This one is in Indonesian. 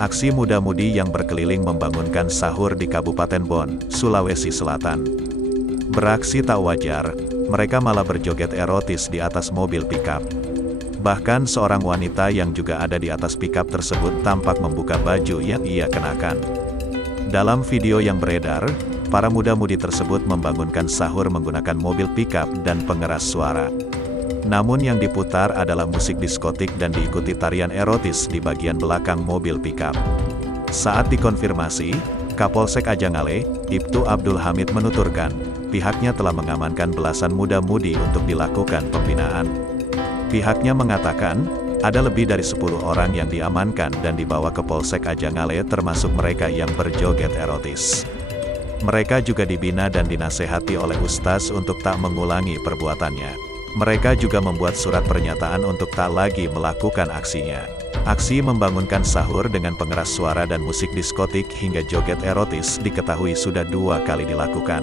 Aksi muda-mudi yang berkeliling membangunkan sahur di Kabupaten Bon, Sulawesi Selatan. Beraksi tak wajar, mereka malah berjoget erotis di atas mobil pickup. Bahkan seorang wanita yang juga ada di atas pickup tersebut tampak membuka baju yang ia kenakan. Dalam video yang beredar, para muda-mudi tersebut membangunkan sahur menggunakan mobil pickup dan pengeras suara. Namun yang diputar adalah musik diskotik dan diikuti tarian erotis di bagian belakang mobil pickup. Saat dikonfirmasi, Kapolsek Ajangale, Ibtu Abdul Hamid menuturkan, pihaknya telah mengamankan belasan muda-mudi untuk dilakukan pembinaan. Pihaknya mengatakan, ada lebih dari 10 orang yang diamankan dan dibawa ke Polsek Ajangale termasuk mereka yang berjoget erotis. Mereka juga dibina dan dinasehati oleh Ustaz untuk tak mengulangi perbuatannya. Mereka juga membuat surat pernyataan untuk tak lagi melakukan aksinya. Aksi membangunkan sahur dengan pengeras suara dan musik diskotik hingga joget erotis diketahui sudah 2 kali dilakukan.